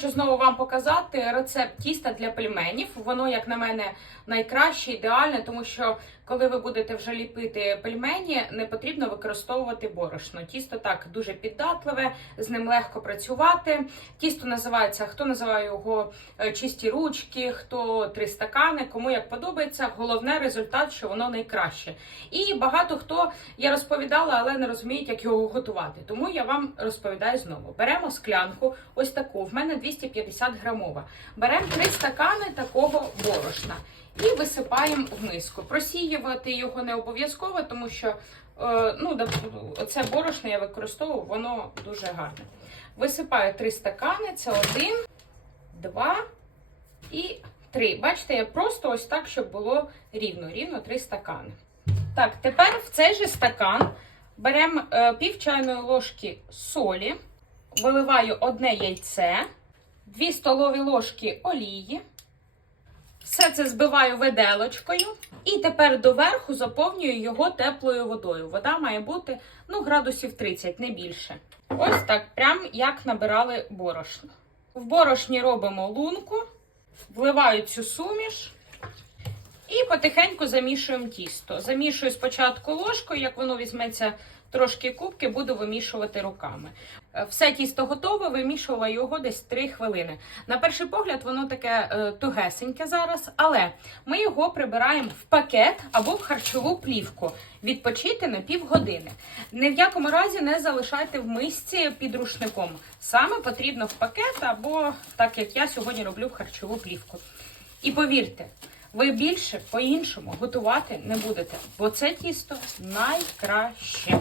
хочу знову вам показати рецепт тіста для пельменів. Воно, як на мене, найкраще, ідеальне, тому що коли ви будете вже ліпити пельмені, не потрібно використовувати борошно. Тісто так дуже піддатливе, з ним легко працювати. Тісто називається, хто називає його е, чисті ручки, хто три стакани, кому як подобається. Головне результат, що воно найкраще. І багато хто я розповідала, але не розуміють, як його готувати. Тому я вам розповідаю знову. Беремо склянку, ось таку. В мене 250 грамова. Беремо три стакани такого борошна і висипаємо в миску. Просіювати його не обов'язково, тому що е, ну, оце борошно я використовую, воно дуже гарне. Висипаю три стакани, це один, два і три. Бачите, я просто ось так, щоб було рівно, рівно три стакани. Так, тепер в цей же стакан беремо е, пів чайної ложки солі, виливаю одне яйце, 2 столові ложки олії. Все це збиваю виделочкою. І тепер доверху заповнюю його теплою водою. Вода має бути ну, градусів 30, не більше. Ось так, прям як набирали борошно. В борошні робимо лунку, вливаю цю суміш. І потихеньку замішуємо тісто. Замішую спочатку ложкою, як воно візьметься трошки кубки, буду вимішувати руками. Е, Все тісто готове, вимішувала його десь 3 хвилини. На перший погляд, воно таке е, тугесеньке зараз, але ми його прибираємо в пакет або в харчову плівку. Відпочити на півгодини. Ні в якому разі не залишайте в мисці під рушником. Саме потрібно в пакет або так як я сьогодні роблю в харчову плівку. І повірте, ви більше по-іншому готувати не будете, бо це тісто найкраще.